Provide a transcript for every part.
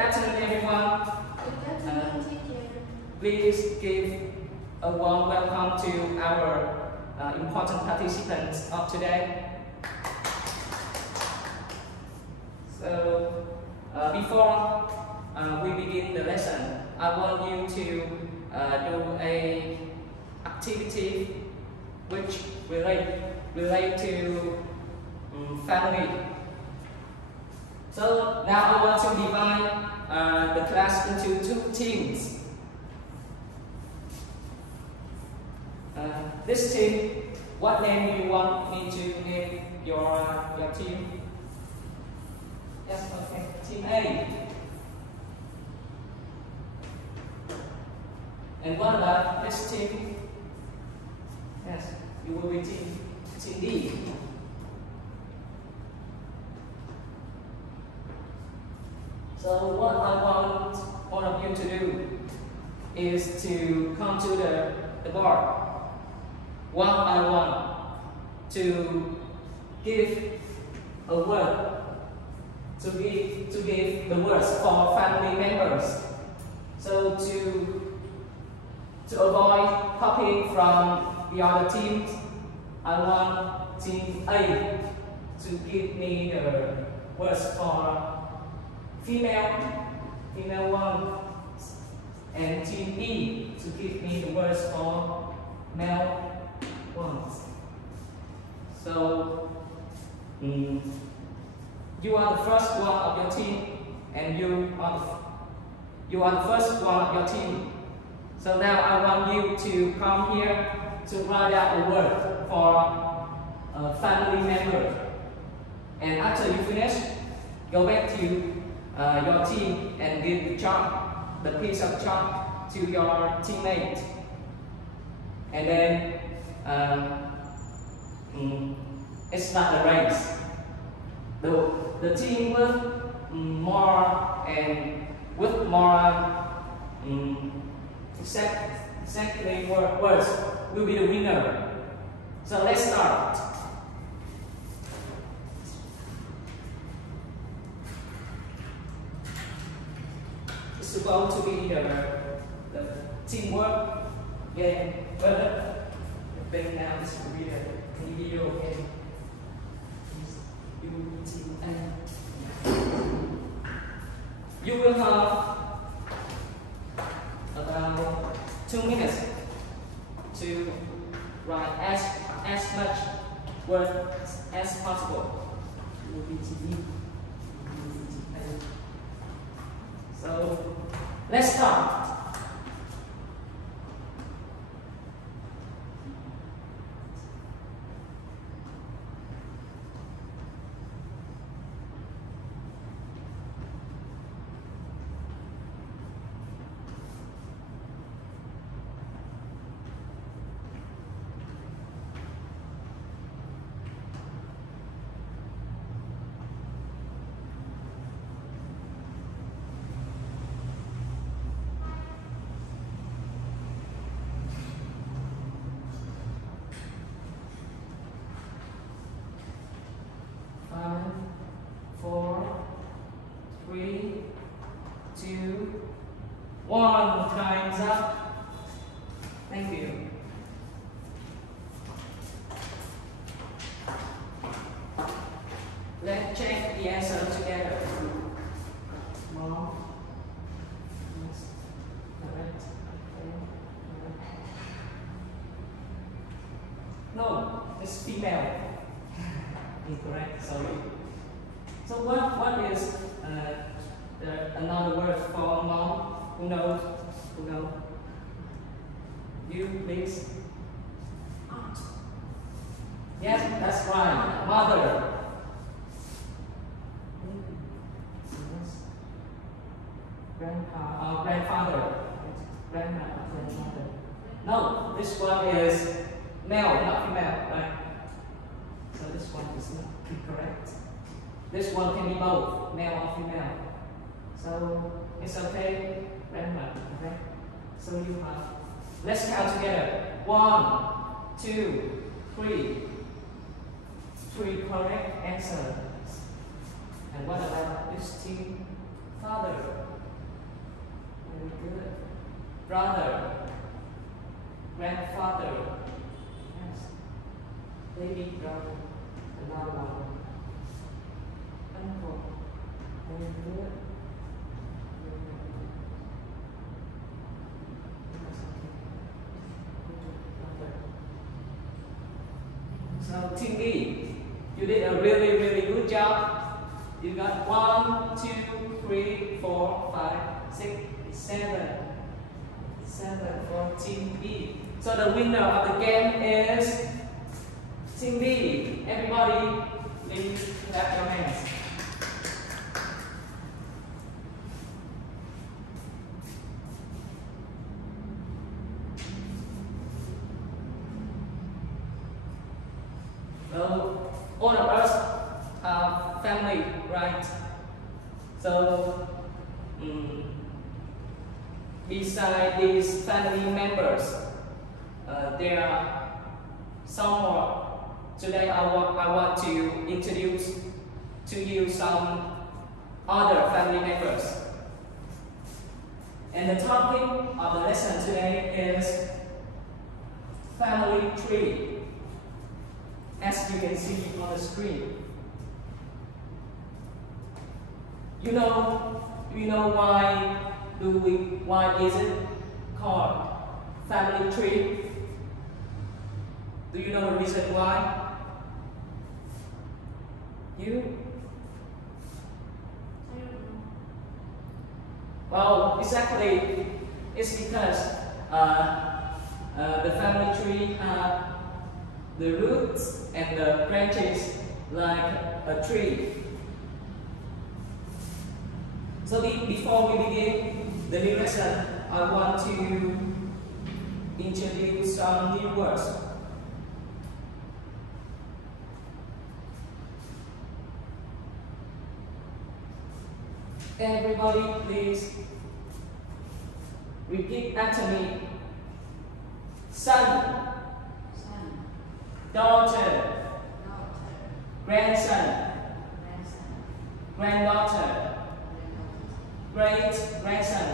afternoon, everyone. Good afternoon, teacher. Please give a warm welcome to our important participants of today. So, before we begin the lesson, I want you to do a activity which relate to family. So now I want to divide the class into two teams. This team, what name do you want me to give your team? Yes, okay. Team A. And what about this team? Yes, you will be team D. So what I want all of you to do is to come to the board one by one to give a word, to give the words for family members. So to avoid copying from the other teams, I want team A to give me the words for female one, and team B to give me the words for male ones. So you are the first one of your team, and you are the first one of your team. So now I want you to come here to write out a word for a family member, and after you finish, go back to your team and give the piece of chalk to your teammate, and then it's not a race. The team with more exactly words will be the winner. So let's start. It's supposed to be the teamwork game. The thing now is to be the video game. You will have about 2 minutes to write as much words as possible. So let's start. Time's up. Thank you. Let's check the answer together. Mom. Yes. Correct. No, it's female. Incorrect. Sorry. So what is another word for mom? Who knows? Who knows? You, please. Aunt. Yes, that's right. Mother. Grandfather. Grandmother. No, this one is male, not female, right? So this one is not incorrect. This one can be both, male or female. So it's okay, grandma, okay? So you have, let's count together. 1, 2, 3. 3 correct answers. And what about this team? Father. Very good. Brother. Grandfather. Yes. Baby brother. Another one. Uncle. Very good. So, Timmy, you did a really, really good job. You got 1, 2, 3, 4, 5, 6, 7. 7 for Team B. So the winner of the game is Team B. Everybody, please clap your hands. So all of us are family, right? So beside these family members, there are some more. Today I want to introduce to you some other family members. And the topic of the lesson today is family tree, as you can see on the screen. You know why is it called family tree? Do you know the reason why? You? Well, exactly, it's because the family tree have the roots and the branches like a tree. So before we begin the new lesson, I want to introduce some new words. Everybody, please repeat after me. Son, daughter, grandson, granddaughter, great-grandson,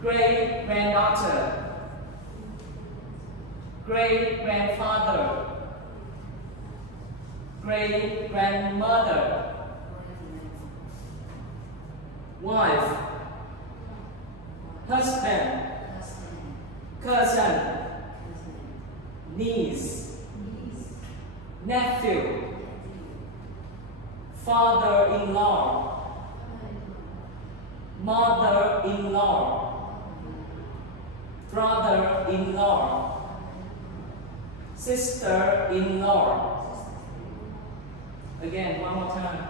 great-granddaughter, great-grandfather, great-grandmother, wife, husband, cousin, niece, nephew, father-in-law, mother-in-law, brother-in-law, sister-in-law. Again, one more time.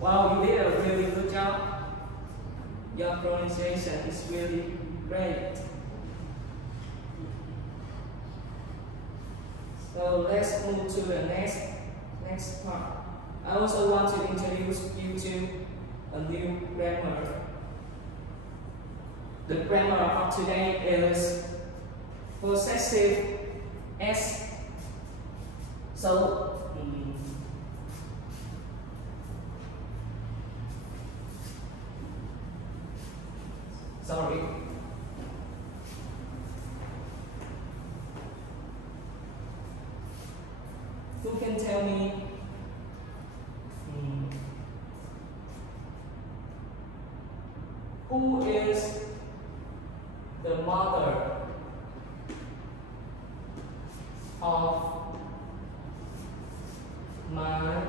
Wow, you did a really good job. Your pronunciation is really great. So let's move to the next part. I also want to introduce you to a new grammar. The grammar of today is possessive S. So sorry. Who can tell me who is the mother of my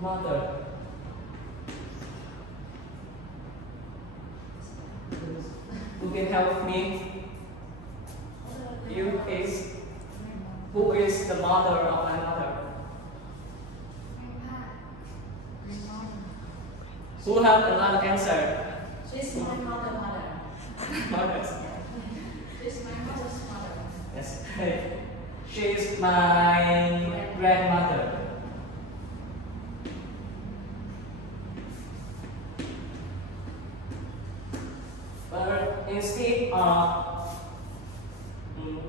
mother? Who can help me? You is. Who is the mother of my mother? Who have another answer? She's my mother. Mothers. She's my mother's mother. Yes. She's my grandmother. But instead of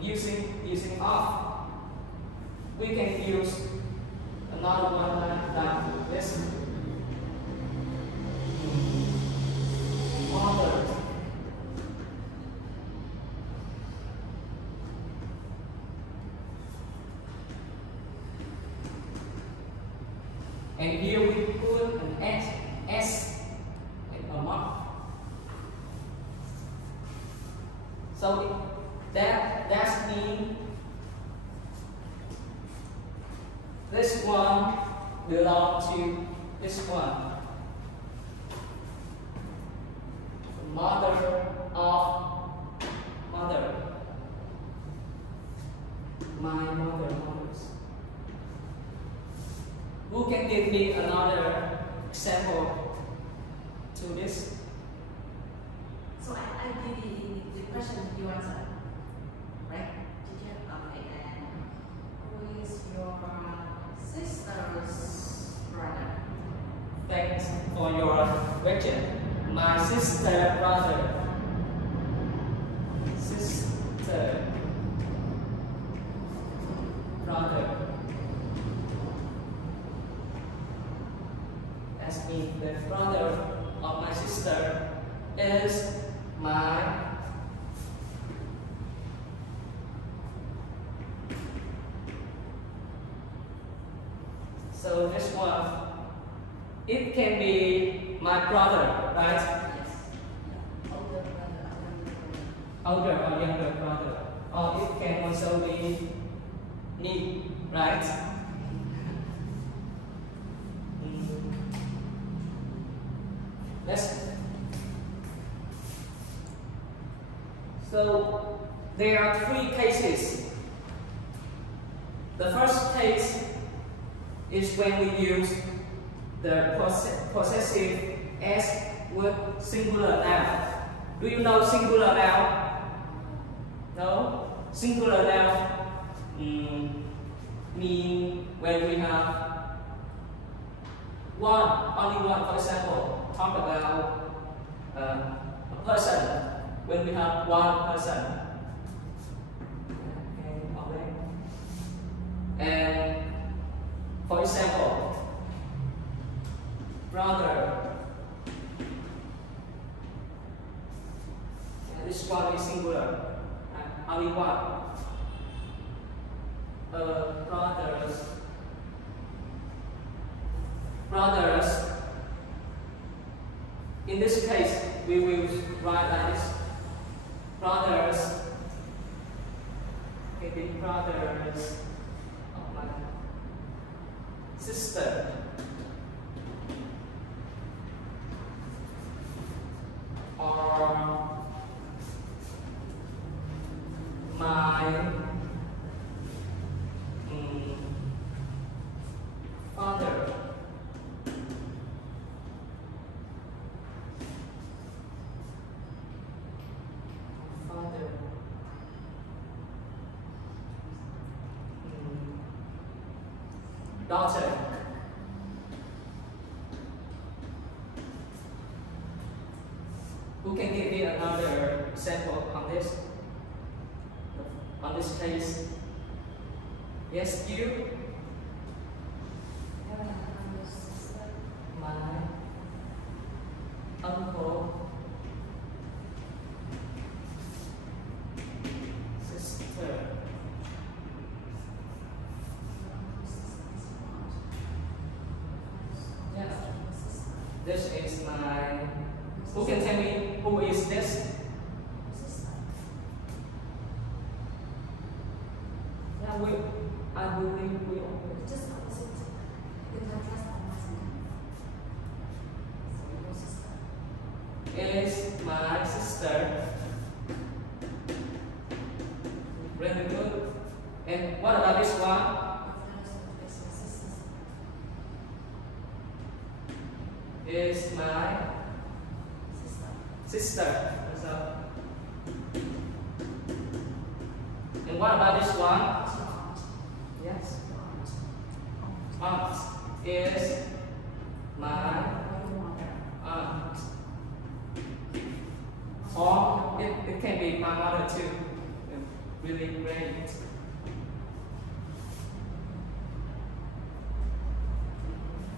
using of, we can use another one like this. Mother. And here we put an S and a mark. So that means this one belongs to this one. The mother of mother. My mother, mothers. Who can give me another example to this? So I give you the question you answer, right? Teacher, okay. And who is your sister's brother? Thanks for your question. My sister, brother. Sister, brother. That means the brother of my sister is my so this one, it can be my brother, right? Yes. Older or younger brother. Or it can also be me, right? So there are three cases. The first case is when we use the possessive S with singular noun. Do you know singular noun? No? Singular noun mean when we have only one. For example, talk about a person. When we have one person. And for example, brother. And this one is singular. Only one. Brothers. Brothers. In this case, we will write like this. Brothers. Okay, the brothers of my sister. Or my father. Daughter. Who can give me another example on this? On this case? Yes, you? My uncle. Sister. This is my. Who can tell me who is this? Yeah, I believe we all. Just opposite. You can trust on my Is my sister. Really good. And what about this one? Is my sister. So, and what about this one? Yes. Aunt is my aunt. Or it can be my mother too. Really great.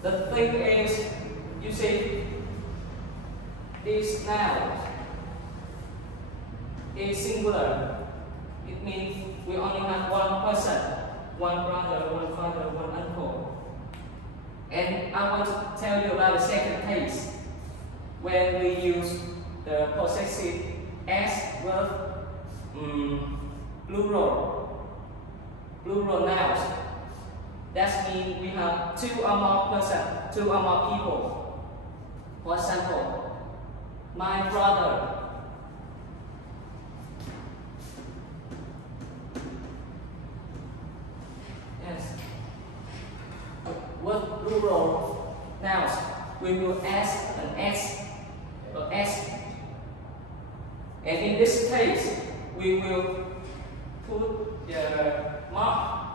The thing is, you see, this noun is singular. It means we only have one person, one brother, one father, one uncle. And I want to tell you about the second case when we use the possessive s with plural nouns. That means we have two or more persons, two or more people. For example, my brother. Yes. With plural nouns, we will add an s or s. And in this case, we will put the mark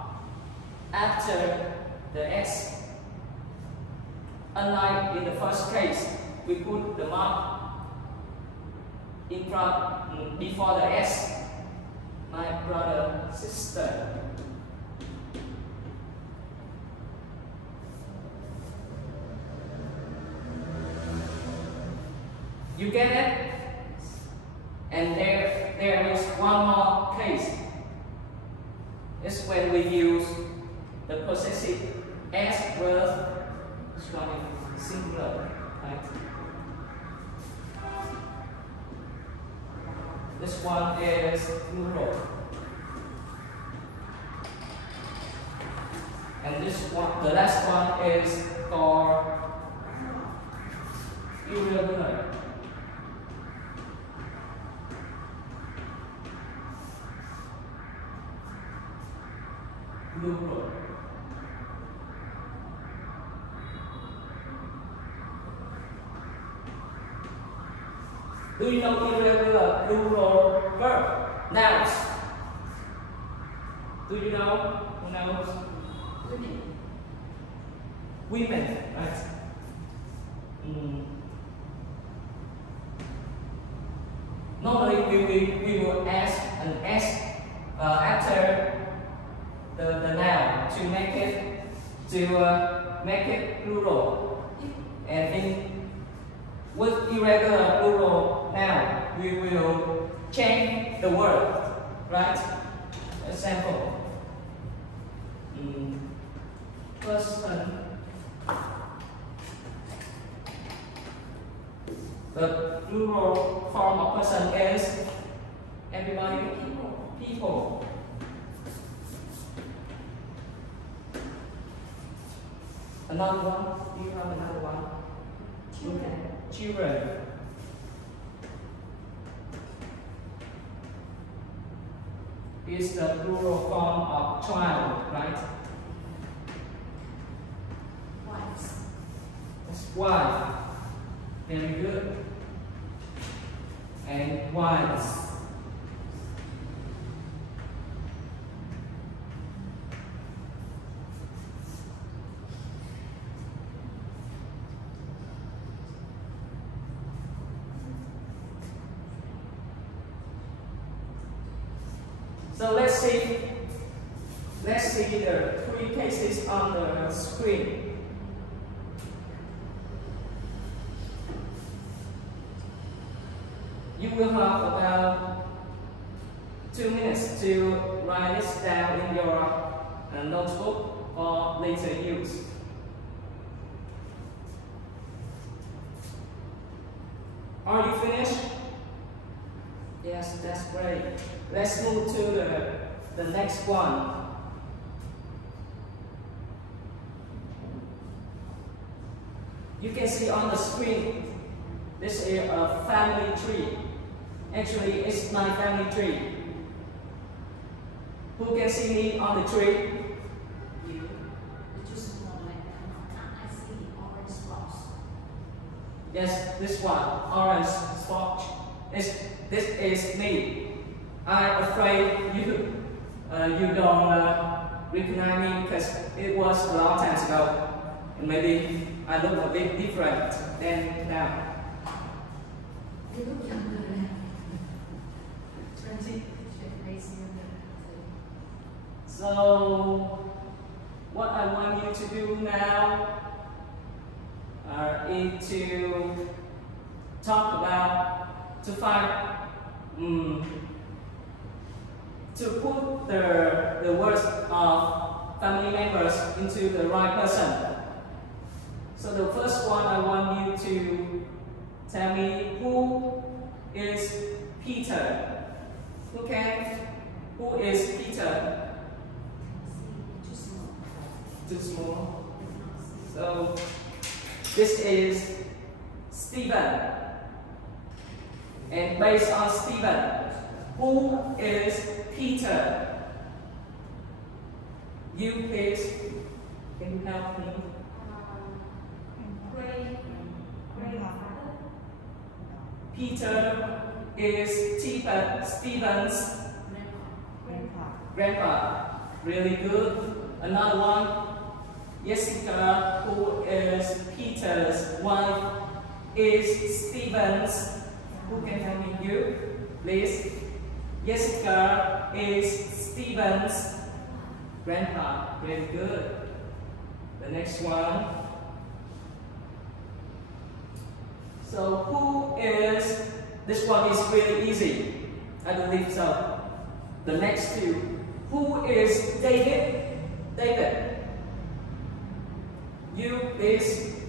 after the s. Unlike in the first case, we put the mark in front before the s. My brother, sister. You get it? And there is one more case. It's when we use the possessive s with singular. Right? This one is plural. And this one, the last one is called irregular. Plural. Do you know irregular plural verb nouns? Do you know? Who knows? Women. Women, right? Normally we will add an s after the noun to make it plural. And with irregular plural noun, we will change the word, right? Example, person. The plural form of person is everybody. People. Another one. Do you have another one? Children. Is the plural form of child, right? Wives. That's wife. Very good. And wives. So let's see the three cases on the screen. You will have about 2 minutes to write this down in your notebook for later use. Are you finished? Yes, that's great. Let's move to the next one. You can see on the screen, this is a family tree. Actually, it's my family tree. Who can see me on the tree? You. Just one like that. I see the orange spots. Yes, this one, orange spot. This is me. I'm afraid you don't recognize me because it was a long time ago, and maybe I look a bit different than now. You look younger now. 20 days younger. So, what I want you to do now is to talk about, to find, to put the words of family members into the right person. So the first one, I want you to tell me who is Peter. Who is Peter? Too small. So this is Stephen. And based on Stephen, who is Peter? You please, can you help me? Peter is Stephen's grandpa. Really good. Another one, Jessica, who is Peter's wife, is Stephen's. Who can help me? You, please. Jessica is Stephen's grandpa. Very good. The next one. So who is, this one is really easy. I believe so. The next two. Who is David? David. You please.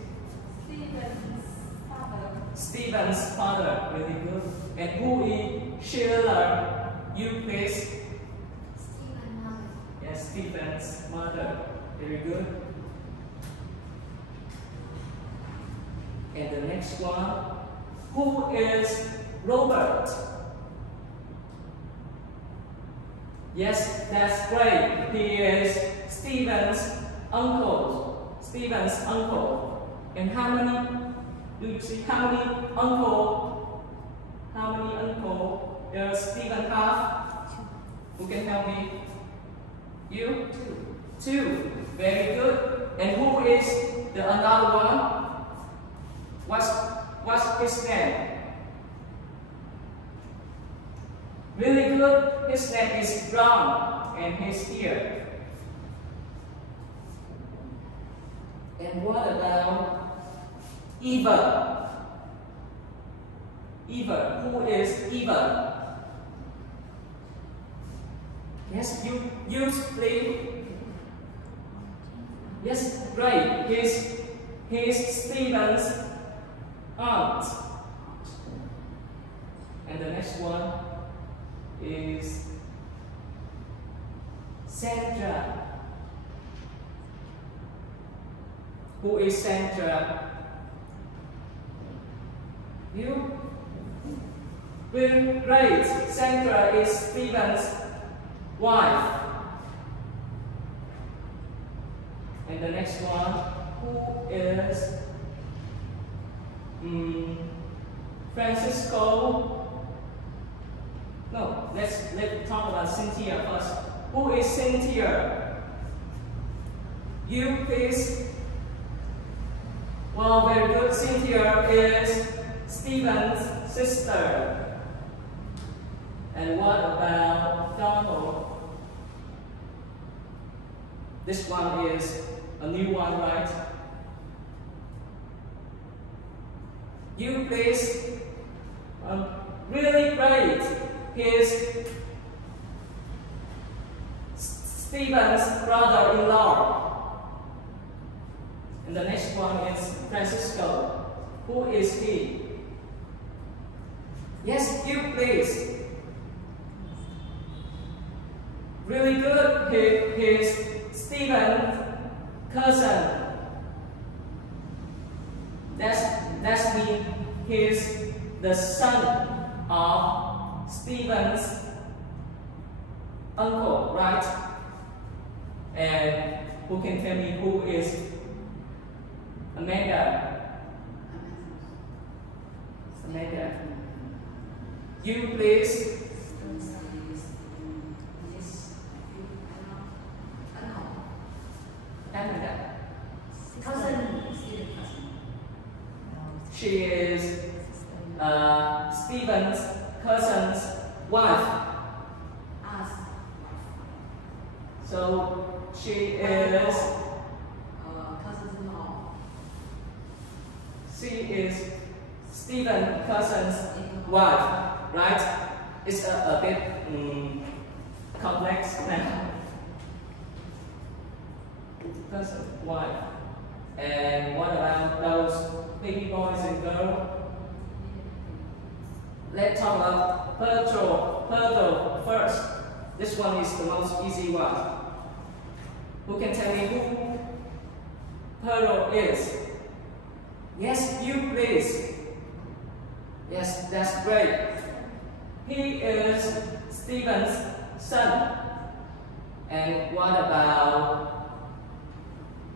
Stephen's father. Really good. And who is Sheila? You please. Stephen's mother. Yes, Stephen's mother. Very good. And the next one, who is Robert? Yes, that's great. He is Stephen's uncle. Stephen's uncle. And how many? Do you see how many uncle? How many uncle does Stephen have? Who can help me? You? Two. Very good. And who is the another one? What's his name? Really good. His name is John, and he's here. And what about Eva? Eva. Who is Eva? Yes, you please. Yes, great. He's Stephen's aunt. And the next one is Sandra. Who is Sandra? You? Well, great. Sandra is Stephen's wife. And the next one, who is Francisco? No, let's talk about Cynthia first. Who is Cynthia? You please. Well, very good. Cynthia is Stephen's sister. And what about Donald? This one is a new one, right? You please. Really great. He's Stephen's brother-in-law. And the next one is Francisco. Who is he? Yes, you please. Really good. He is Stephen's cousin. That's mean he's the son of Stephen's uncle, right? And who can tell me who is Amanda? Amanda. You please. Amanda. Cousin. She is Stephen's cousin's wife. So she is cousin-in-law. She is Stephen cousin's wife, right? It's a bit complex now. Cousin, wife. And what about those baby boys and girls? Let's talk about Pedro first. This one is the most easy one. Who can tell me who Pedro is? Yes, you please. Yes, that's great. He is Stephen's son. And what about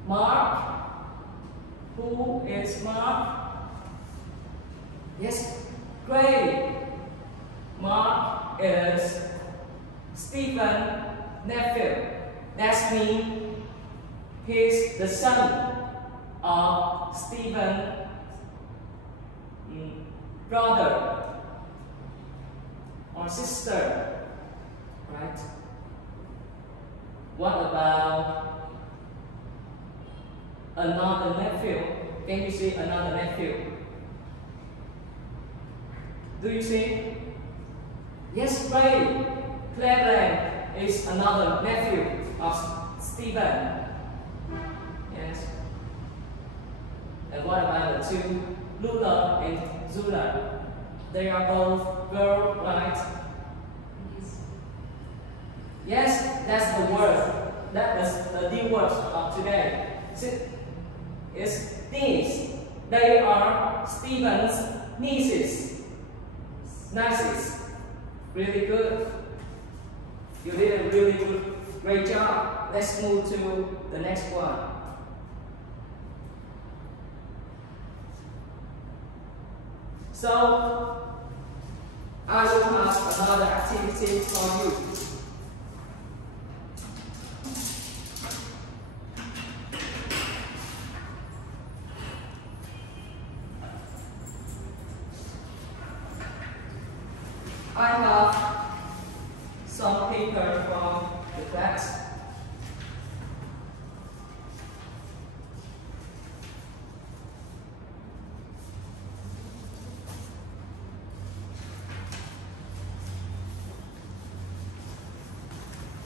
Mark? Who is Mark? Yes, great. Mark is Stephen's nephew. That means he's the son of Stephen's brother or sister, right? What about another nephew? Can you see another nephew? Do you see? Yes, great. Cleveland is another nephew of Stephen. Yes. And what about the two, Lula and Zula? They are both girls, right? Yes, that's the word. That is the new word of today. It's these. They are Stephen's nieces. Nieces. Really good. You did a really good, great job. Let's move to the next one. So, I will have another activity for you. I have some paper from the class.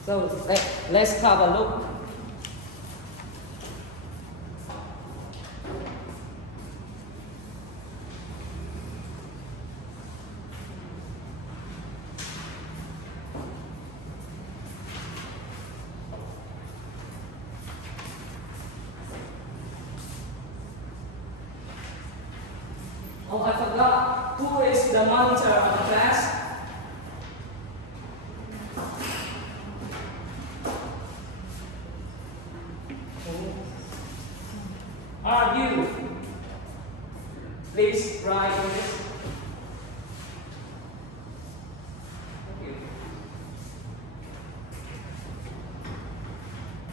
So let's have a look. Oh, I forgot. Who is the monitor of the class? Are you? Please write this. Thank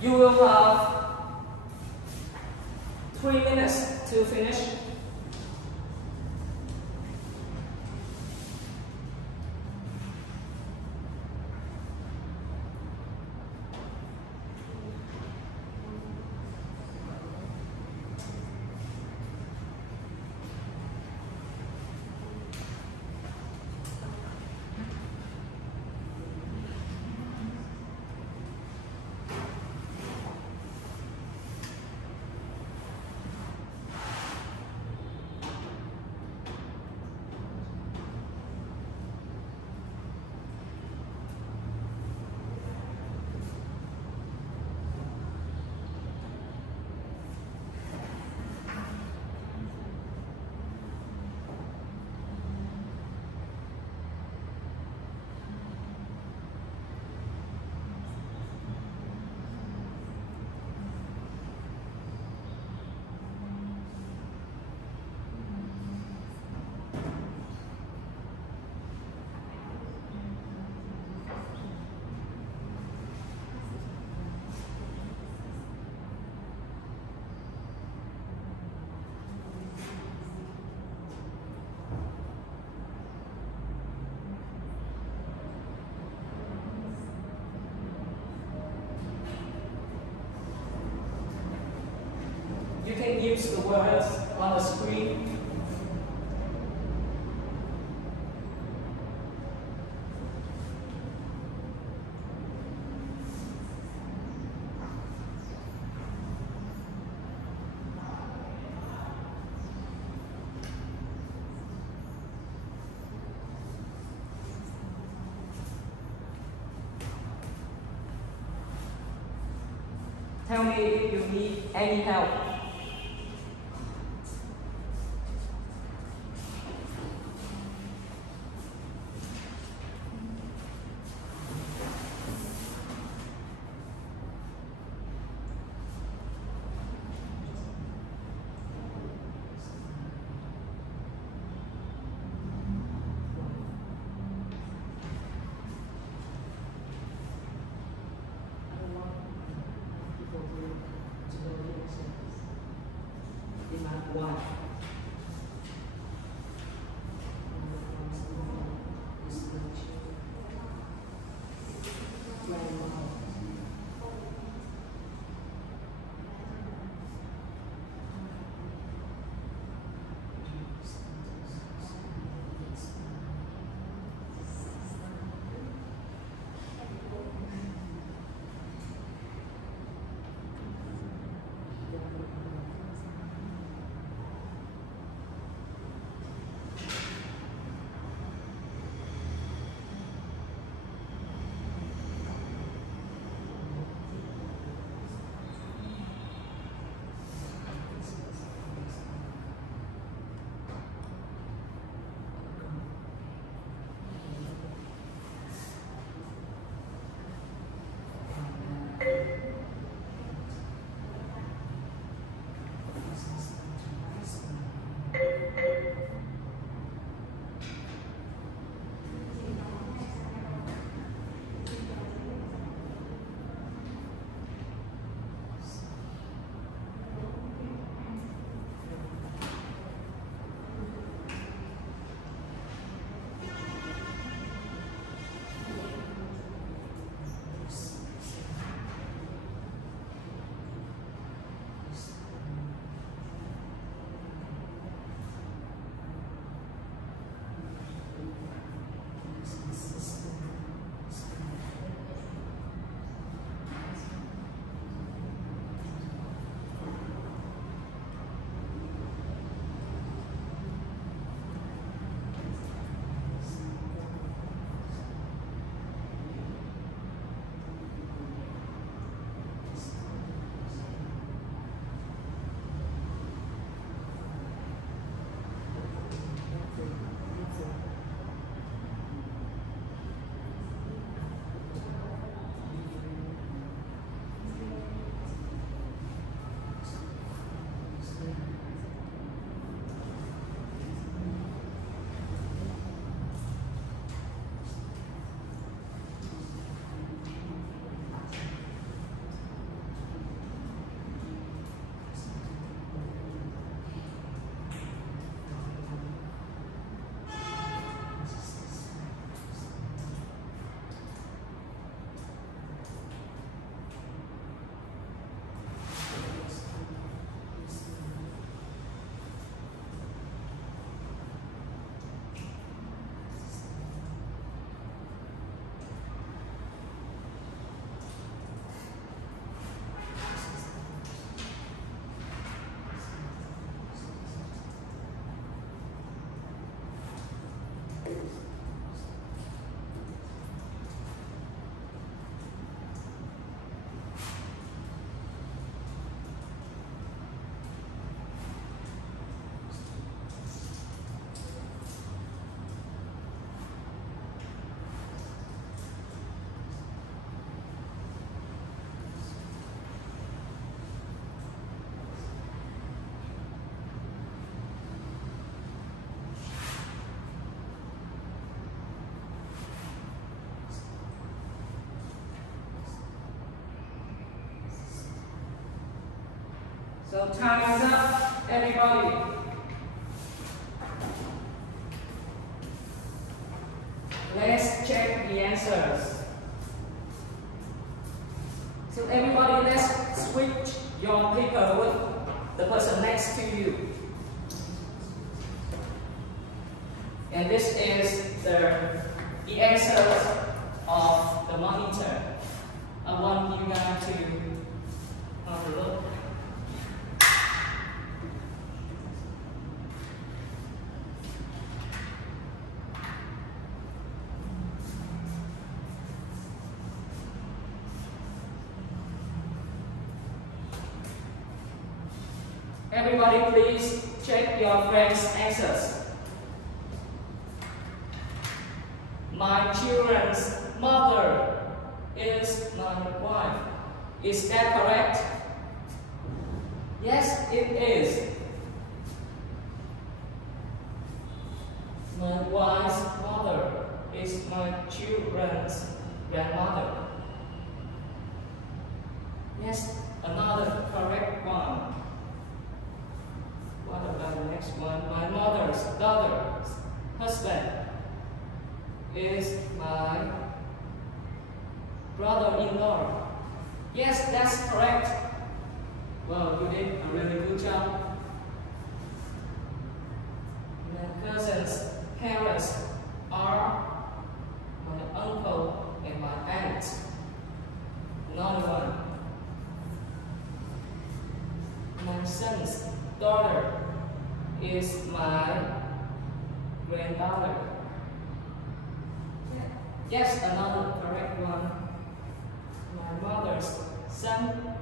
you. You will have 3 minutes to finish. You can use the words on the screen Tell me if you need any help. So time is up, everybody. Let's check the answers. So everybody, let's switch your paper with the person next to you. And this is the answers of the monitor. I want you guys to have a look. Everybody please check your friends' answers. My children's mother is my wife. Is that correct? Yes, it is. My wife's mother is my children's grandmother. Yes, another correct one. What about the next one? My mother's daughter's husband is my brother-in-law. Yes, that's correct. Well, you did a really good job. My cousin's parents are my uncle and my aunt. Another one. My son's daughter is my granddaughter. Yes, another correct one. My mother's son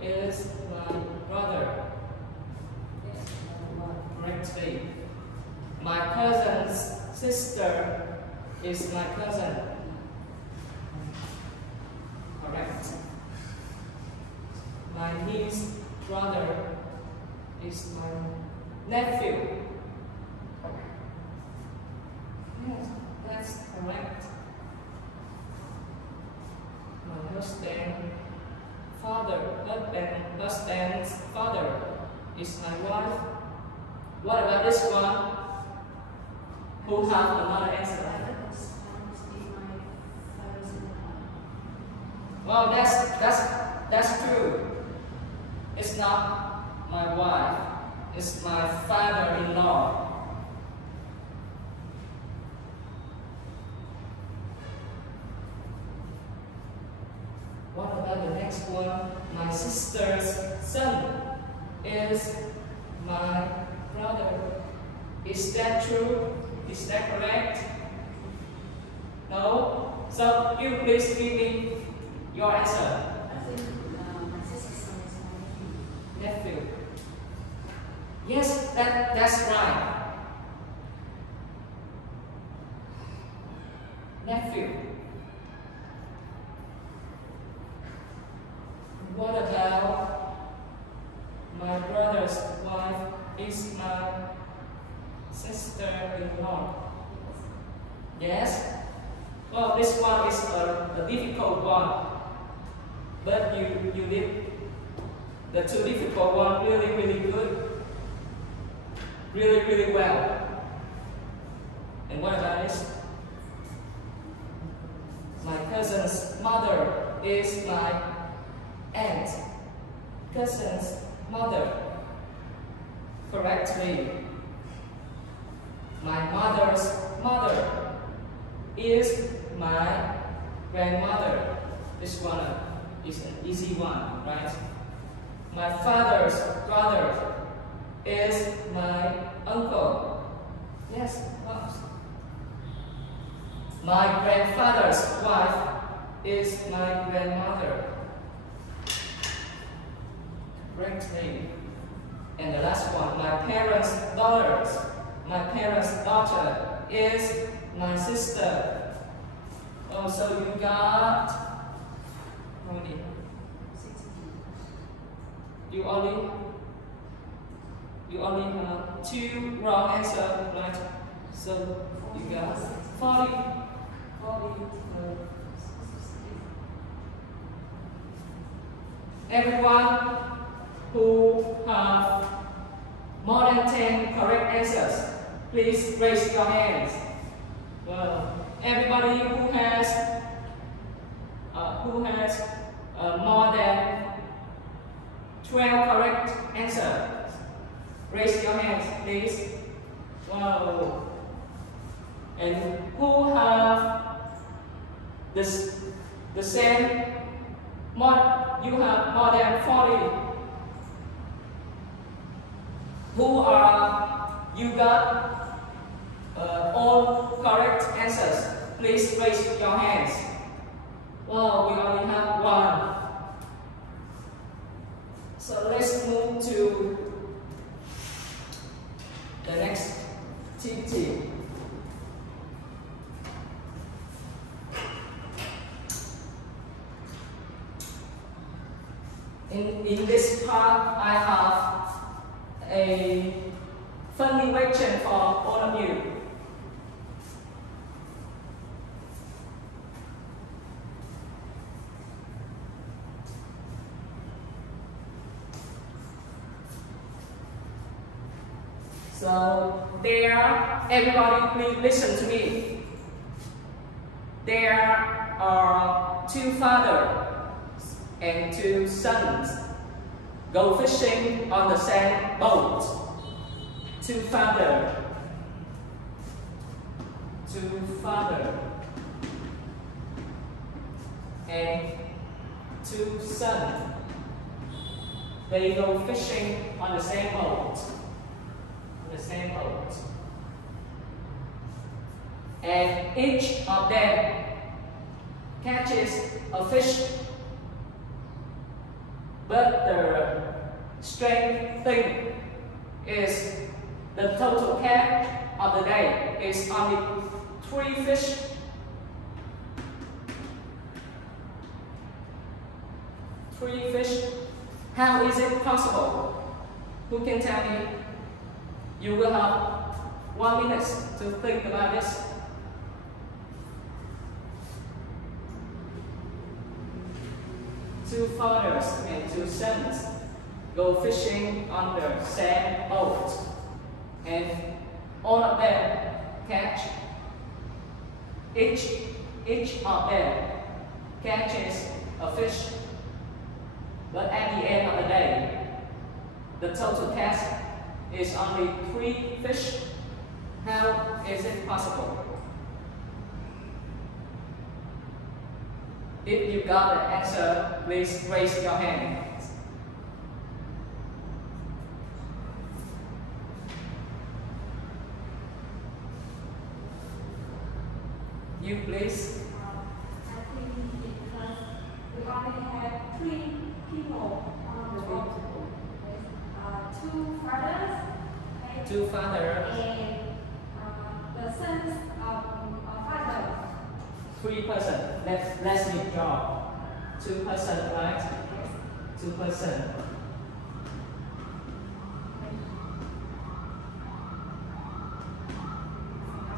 is my brother. Yes, another one correctly. My cousin's sister is my cousin. Correct. My niece's brother is my nephew. Yes, that's correct. My husband's father is my wife. What about this one? Who have another answer? Well, that's true. It's not my wife. It's my father-in-law. What about the next one? My sister's son is my brother. Is that true? Is that correct? No? So you please give me your answer. I think my sister's son is my Nephew. Yes, that's right. Nephew. What about my brother's wife is my sister-in-law? Yes? Well, this one is a difficult one. But you did the two difficult one really good. Really well. And what about this? My cousin's mother is my aunt. Cousin's mother. Correctly. My mother's mother is my grandmother. This one is an easy one, right? My father's brother is my uncle. Yes, close. My grandfather's wife is my grandmother. Correctly. And the last one, my parents' daughters. My parents' daughter is my sister. Oh, so you got how many? 60. You only have 2 wrong answers, right? So you got 40. Everyone who have more than 10 correct answers, please raise your hands. Well, everybody who has more than 12 correct answers, raise your hands, please. Wow. And who have the same, you have more than 40. You got all correct answers. Please raise your hands. Well, we only have 1. So let's move to the next activity. In this part, I have a funny question for all of you. So there, everybody please listen to me. There are two fathers and two sons go fishing on the same boat. Two fathers and two sons. They go fishing on the same boat. And each of them catches a fish, but the strange thing is the total catch of the day is only 3 fish. 3 fish. How is it possible? Who can tell me? You will have 1 minute to think about this. Two fathers and two sons go fishing on the same boat, and all of them catch. Each of them catches a fish, but at the end of the day, the total catch is only 3 fish. How is it possible? If you got the answer, please raise your hand. You please. I think because we only have 3 people on the boat. Two fathers and the sons of father. 3 persons. Let's withdraw. 2 persons, right? 2 persons.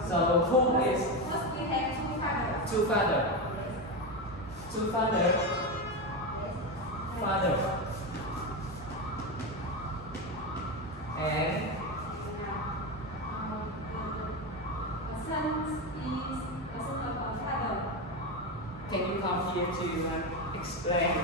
So who is? First we have 2 fathers. 2 fathers. 2 fathers. Father. And the son is the son of our father. can you come here to explain?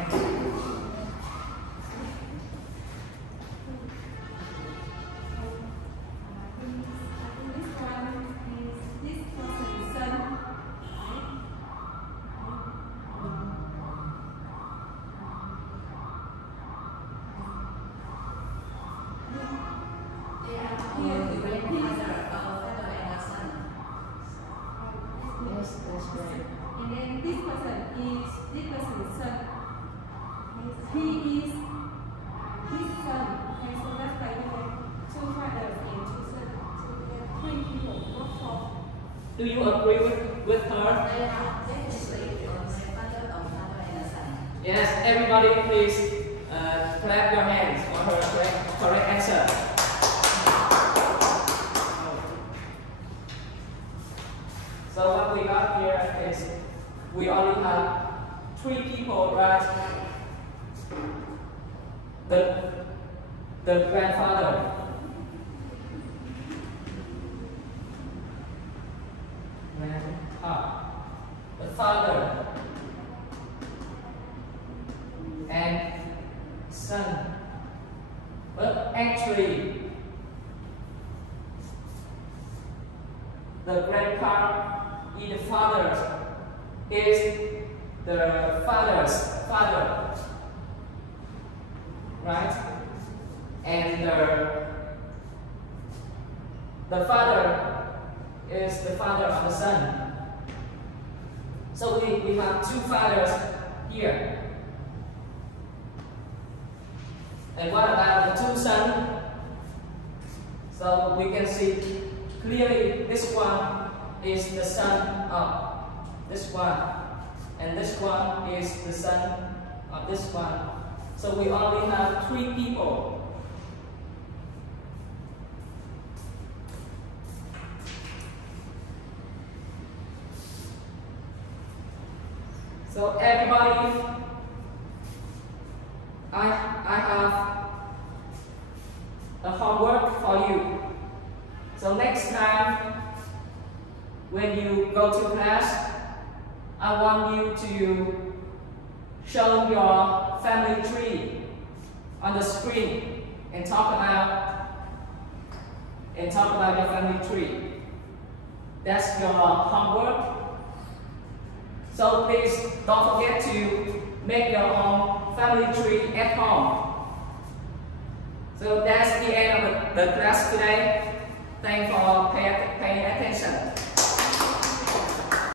Do you agree with her? Yes, everybody please clap your hands for her correct answer. So what we got here is we only have 3 people, right? The grandfather. The father and son, but actually the grandpa, the father, is the father's father, right? And the father is the father of the son. So we have 2 fathers here. And what about the two sons? So we can see clearly this one is the son of this one, and this one is the son of this one. So we only have 3 people. So everybody, I have a homework for you. So next time when you go to class, I want you to show your family tree on the screen and talk about your family tree. That's your homework. So please don't forget to make your own family tree at home. So that's the end of the class today. Thanks for paying attention.